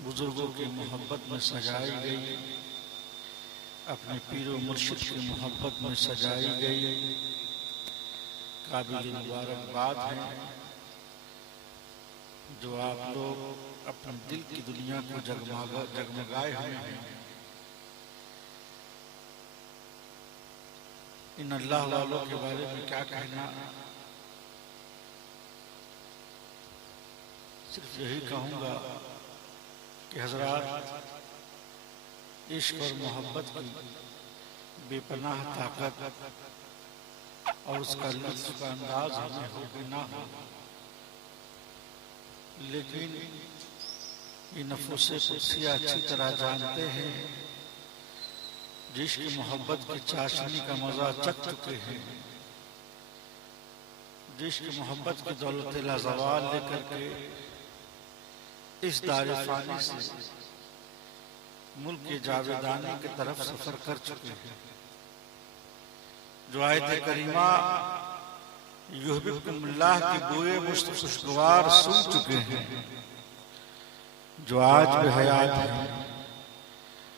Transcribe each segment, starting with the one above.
बुजुर्गों की मोहब्बत में सजाई गई, अपने पीर व मुर्शिद की मोहब्बत में सजाई गई। काबिल मुबारकबाद है जो आप लोग अपने दिल की दुनिया को जगमगाए हुए हैं। इन अल्लाह वालों के बारे में क्या कहना, सिर्फ यही कहूँगा कि हजरात, इश्क और मोहब्बत की बेपनाह ताकत और उसका लुत्फ का अंदाज हमें हो कि ना हो, लेकिन ये नफूसे कुदसिया अच्छी तरह जानते हैं, जिसकी मोहब्बत की चाशनी का मजा चख चुके हैं, जिसकी मोहब्बत की दौलत लाजवाल लेकर के इस दारे फानी से मुल्क के जावेदानी की तरफ सफर कर चुके हैं, जो आयत करीमा युहब्बुकुमुल्लाह की बुए मुश्त खुशगवार सुन चुके हैं, जो आज भी हयात है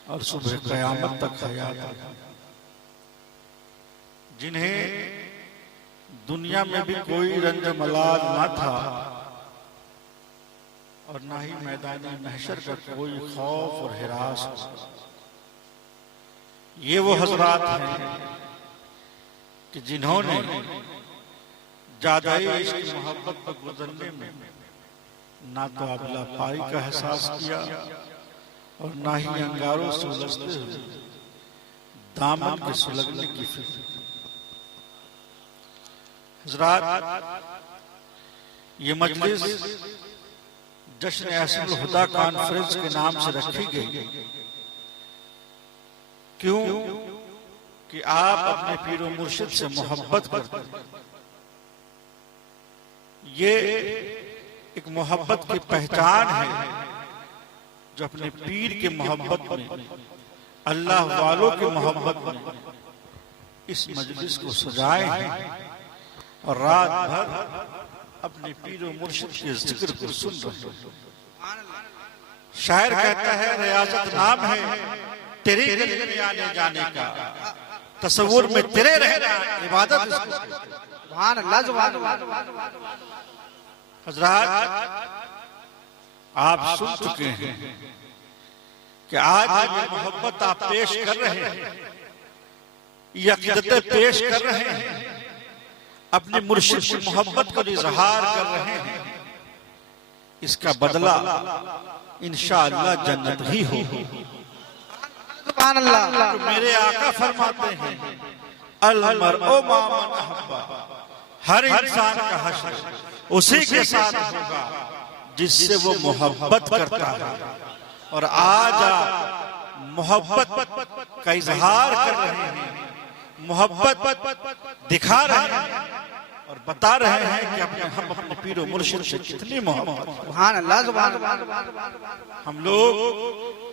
और सुबह कयामत तक हयात है, जिन्हें दुनिया में भी कोई रंज मलाल न था और ना ही मैदान महशर का कोई खौफ और हिरास। ये वो हजरात हैं कि जिन्होंने जादाई इश्क की मोहब्बत पर गुजरने में ना तो अबला पाई का एहसास किया और ना ही अंगारों से उलझते हुए दामन के सुलगने की फिक्र। हजरात, ये मजलिस जश्न अहसनुल हुदा कॉन्फ्रेंस के नाम से रखी गई। क्यों? कि आप अपने पीर व मुर्शिद से मोहब्बत करते हैं। ये एक मोहब्बत की पहचान है जो अपने पीर के मोहब्बत में, अल्लाह वालों की मोहब्बत में इस मजलिस को सजाए हैं और रात भर अपने पीर व मुर्शिद के जिक्र को सुन रहे हैं। शायर कहता है, रियाजत नाम है तेरे गली में आने जाने का, तसव्वुर में तेरे रहना इबादत इसको। हजरात, आप सुन चुके हैं कि आज ये मोहब्बत आप पेश कर रहे हैं, ये अकीदतें पेश कर रहे हैं, अपने मुर्शिद की मोहब्बत को इजहार कर रहे हैं, इसका बदला इंशाअल्लाह जन्नत ही हो। सुभान अल्लाह। तो मेरे आका फरमाते हैं, अल मरउ मा मन अहब्बा, हर इंसान का हश्र उसी के साथ होगा जिससे वो मोहब्बत करता है। और आज आप मोहब्बत का इजहार कर रहे हैं, मोहब्बत दिखा रहे हैं और बता रहे हैं कि हम अपने पीर व मुर्शिद से कितनी मोहब्बत। सुभान अल्लाह, सुभान अल्लाह। हम लोग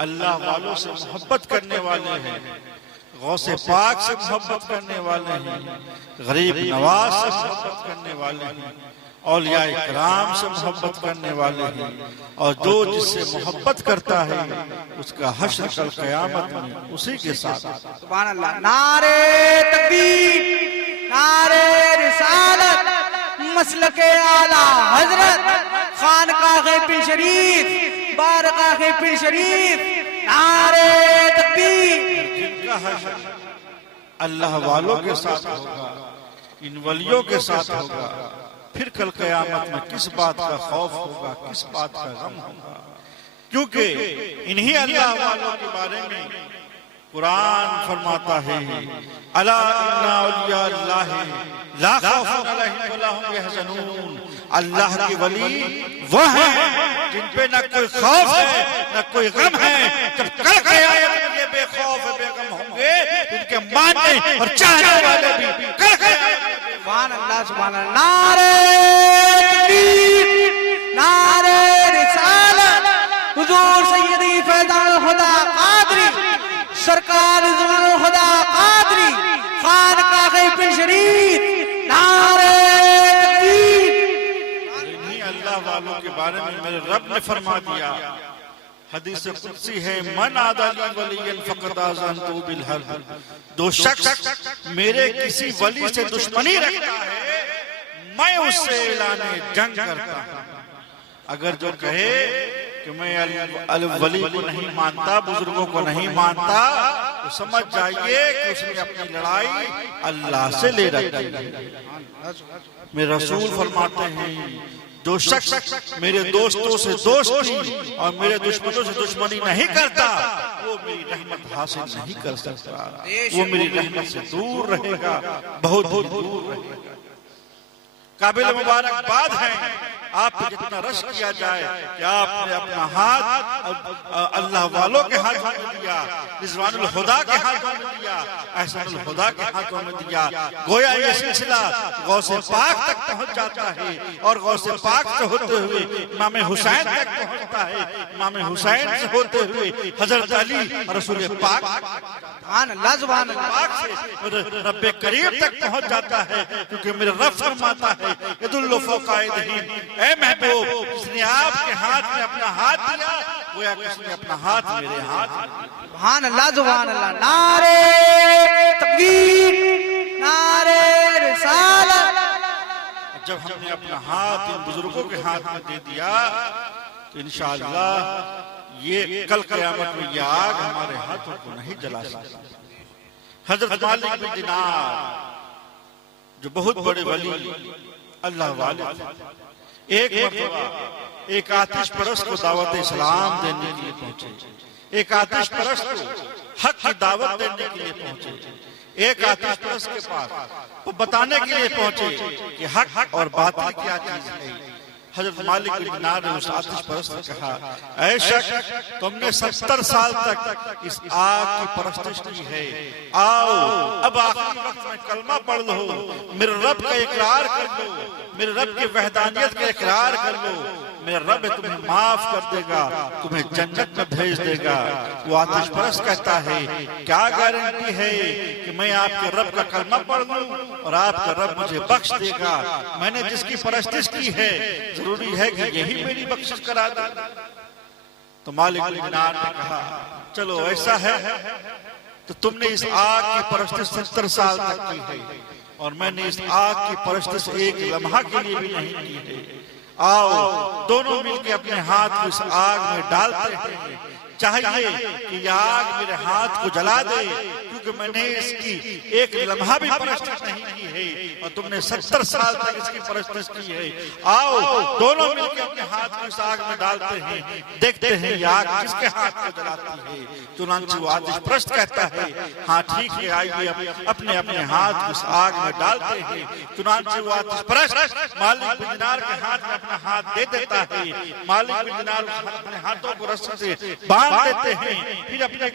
अल्लाह वालों से मोहब्बत करने वाले हैं, गौसे पाक से मोहब्बत करने वाले हैं, गरीब नवाज से मोहब्बत करने वाले हैं, औलिया इकराम से मोहब्बत करने वाले हैं, और जो जिससे मोहब्बत करता है उसका हश्र कल क़यामत में उसी के साथ। सुभान अल्लाह। नारे तकबीर, नारे रिसालत, मसलके आला हजरत, खानकाहे पीर शरीफ, बारगाहे पीर शरीफ, नारे तकबीर। जिनका हश्र अल्लाह वालों के साथ होगा, इन वलियों के साथ होगा, फिर कल क़यामत में किस बात का खौफ होगा, किस बात का गम होगा? क्योंकि इन्हीं अल्लाह वालों के बारे में कुरान फरमाता है, अला इन्ना औलिया अल्लाह ला खौफुन अलैहिम वला हुम यहज़नून। अल्लाह के वली वो हैं जिन पे न कोई खौफ है न कोई गम है। जब कल क़यामत में ये बेखौफ बेगम होंगे, इनके मानने और चाहने वाले भी कल क़यामत। सुभान अल्लाह, सुभान अल्लाह। नारे तकबीर, नारे रिसालत, हुजूर सैयदी फैज़ानुल हुदा कादरी, सरकार ज़मानुल हुदा कादरी, खानकाहे पीर शरीफ, नारे तकबीर। इन्हीं अल्लाह वालों के बारे में मेरे रब ने फरमा दिया, हदीस कुदसी है, मन आदाली वलियन फक़द आज़नतु बिल हर्ब। जो शख्स मेरे किसी वली से दुश्मनी रखता है, मैं उससे ऐलाने जंग करता हूं। अगर जो कहे कि मैं अल वली को नहीं मानता, बुजुर्गों को नहीं मानता, तो समझ जाइए कि उसने अपनी लड़ाई अल्लाह से ले रखी है। मेरे रसूल फरमाते हैं, जो शख्स मेरे दोस्तों से दोस्ती और मेरे दुश्मनों से दुश्मनी नहीं करता, वो मेरी रहमत हासिल नहीं कर सकता, वो मेरी रहमत से दूर रहेगा, बहुत दूर रहेगा। काबिल मुबारकबाद है आप पे जितना रश किया जाए कि आपने अपना हाथ अल्लाह वालों के हाथों में दिया, रिजवानुल हुदा के हाथों में दिया, एहसानुल हुदा के हाथों में दिया। गोया ये सिलसिला गौसे पाक तक पहुंच जाता है और गौसे पाक से होते हुए इमाम हुसैन तक पहुंचता है, इमाम हुसैन से होते हुए हजरत अली रसूल पाक से रब्बे करीम तक पहुंच जाता है। क्योंकि मेरे रब फरमाता है, यदुल्लु फौका यदिही, ऐ महबूब, जिसने आपके हाथ में अपना हाथ दिया, गोया उसने अपना हाथ मेरे हाथ में। सुभान अल्लाह, सुभान अल्लाह। नारे तकबीर, नारे रिसालत। जब हमने अपना हाथ इन बुजुर्गों के हाथ में दे दिया, तो इंशाअल्लाह ये कल क़यामत में ये आग हमारे हाथों को नहीं जला सकती। हजरत मालिक बिन दिनार, जो बहुत बड़े वली अल्लाह वाले, एक मरतबा एक आतिश परस्त को दावत इस्लाम देने के लिए पहुंचे। एक आतिश परस्त को हक की दावत देने के लिए पहुंचे। एक आतिश परस्त के पास वो बताने के लिए पहुंचे कि हक और बातिल क्या चीज है। हजरत मालिक बिन दिनार ने उस आतिश परस्त से कहा, ऐ शख्स, तुमने 70 साल तक इस आग की परस्तिश की है, आओ अब आखिरी वक्त में कलमा पढ़ लो, मेरे रब का इकरार कर लो, मेरे रब की वहदानियत का इकरार कर लो, मेरा रब तुम्हें माफ कर देगा, तुम्हें जन्नत में भेज देगा। वो आतिश परस्त कहता है, क्या गारंटी है कि मैं आपके रब का कलमा पढ़ लूं और आपका रब मुझे बख्श देगा। मैंने जिसकी परस्तिश की है, जरूरी है कि यही मेरी बख्शिश करा दे। तो मालिक बिन दिनार ने कहा, चलो ऐसा है तो तुमने इस आग की परस्तिश 70 साल तक की है और मैंने इस आग की परस्तिश एक लम्हा के लिए भी नहीं की है। आओ दोनों मिलकर अपने हाथ को इस आग में डालते हैं। चाहिए कि यह आग मेरे हाथ को जला दे, क्योंकि मैंने इसकी एक लम्हा भी परस्तिश नहीं की है और तुमने 70 साल तक इसकी परस्तिश की है। आओ दोनों मिलकर अपने हाथ को इस आग में डालते हैं, देखते हैं यह आग किसके हाथ को जलाती है। चुनांचे वो आतिश परस्त कहता है, हाँ ठीक है, आइए अपने अपने हाथ को इस आग में डालते हैं। चुनांचे वो आतिश परस्त मालिक बिन दिनार के हाथ में अपना हाथ दे देता है। मालिक बिन दिनार अपने हाथों को रस्सी से बांध देते हैं, फिर अपने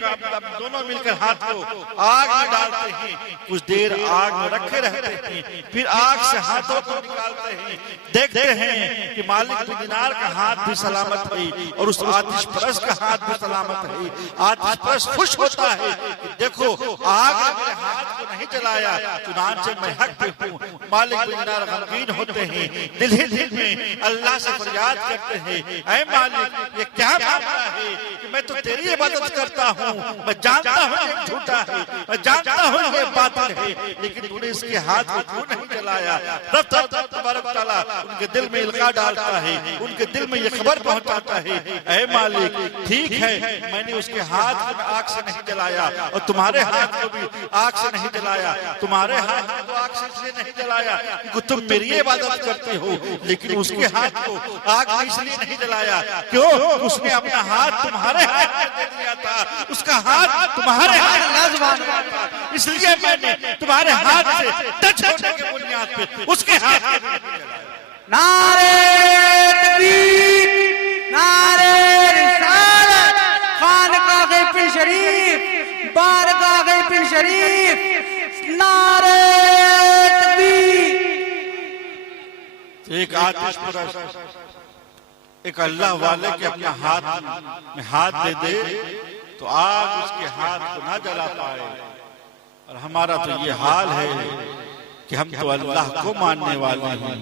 दोनों मिलकर हाथ को आग में डालते हैं। कुछ देर आग में रखे रहते हैं, फिर आग से हाथों को निकालते हैं, देखते हैं कि मालिक बिन दिनार का हाथ भी सलामत है और उस आतिश परस्त का हाथ भी सलामत है। आतिश परस्त खुश होता है कि देखो आग ने मेरे हाथ को नहीं जलाया, चुनांचे मैं हक पे हूँ। मालिक बिन दिनार गमगीन होते हैं, दिल ही दिल में अल्लाह से फरियाद करते हैं, ऐ मालिक ये क्या मामला है कि मैं तो तेरी इबादत करता हूँ, मैं जानता हूँ ये झूठा है, मैं जानता हूँ ये बातिल है, लेकिन तूने इसके हाथ को क्यों नहीं जलाया। रब तबारक व तआला उनके दिल में इल्का डालता है, उनके दिल में ये खबर पहुंचाता है, ऐ मालिक ठीक है, मैंने उसके हाथ को आग से नहीं जलाया और तुम्हारे हाथ को भी आग से नहीं जलाया। तुम्हारे हाथ को आग से इसलिए नहीं जलाया क्योंकि तुम मेरी इबादत करते हो, लेकिन उसके हाथ को आग में इसलिए नहीं जलाया, क्यों? उसने अपना हाथ तुम्हारे हाथ में दे दिया था, उसका हाथ तुम्हारे हाथ में, इसलिए मैंने तुम्हारे हाथ से टच होने के बुनियाद पे उसके हाथ में जलाया। नारे तकबीर, नारे रिसालत, खानकाह फिर शरीफ, बारगाह फिर शरीफ, नारे तकबीर। एक आतिश परस्त एक अल्लाह वाले के अपने हाथ में हाथ दे दे तो आग उसके हाथ को ना जला पाए। और हमारा तो ये हाल है कि हम तो अल्लाह को मानने वाले हैं,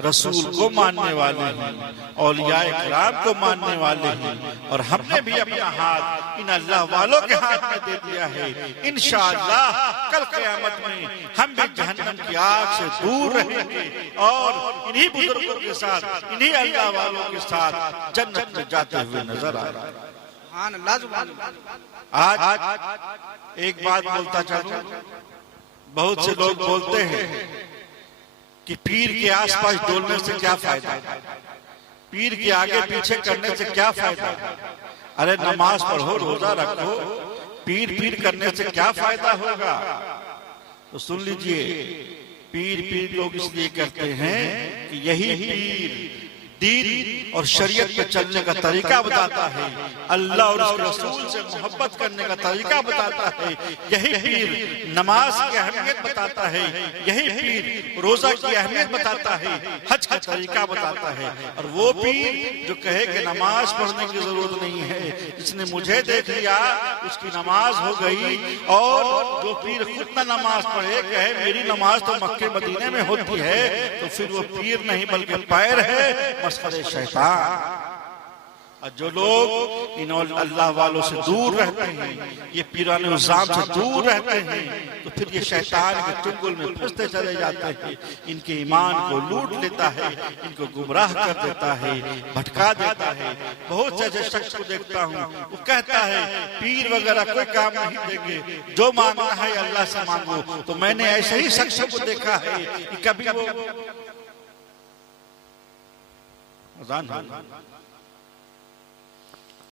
रसूल को मानने वाले हैं, औलिया इकराम को मानने वाले हैं, और हमने भी अपना हाथ इन अल्लाह वालों के हाथ में दे दिया है। इंशाअल्लाह कल क़यामत में हम भी जहन्नम की आग से दूर रहेंगे और इन्हीं बुजुर्गों के साथ, इन्हीं अल्लाह वालों के साथ जन्नत में जाते हुए नजर आ रहे हैं। आज एक बात बोलता चलूं, बहुत से लोग बोलते हैं कि पीर के आसपास डोलने से क्या फायदा, पीर के आगे पीछे करने से क्या फायदा। अरे नमाज पढ़ो, रोजा रखो, पीर पीर करने से क्या फायदा होगा। तो सुन लीजिए, पीर पीर लोग इसलिए कहते हैं कि यही पीर दीन और शरीयत पे चलने का तरीका बताता है, अल्लाह और उसके रसूल से मोहब्बत करने का तरीका बताता है। यही पीर नमाज की अहमियत बताता है, यही पीर रोजा की अहमियत बताता है, हज का तरीका बताता है। और वो पीर जो कहे कि नमाज पढ़ने की जरूरत नहीं है, जिसने मुझे देख लिया उसकी नमाज हो गई, और जो पीर खुद न नमाज पढ़े कहे मेरी नमाज तो मक्के मदीने में होती है, तो फिर वो पीर नहीं बल्कि पैर है, शैतान। और जो लोग इन अल्लाह वालों से दूर रहते हैं, ये पीराने निज़ाम से दूर रहते हैं, तो फिर ये शैतान के चुंगल में फंसते चले जाते हैं, इनके ईमान को लूट लेता है, इनको गुमराह कर देता है, भटका देता है। बहुत से ऐसे शख्स को देखता हूँ, वो कहता है पीर वगैरह कोई काम नहीं देंगे, जो मांगना है अल्लाह से मांगो। तो मैंने ऐसे ही शख्सों को देखा है कि कभी वो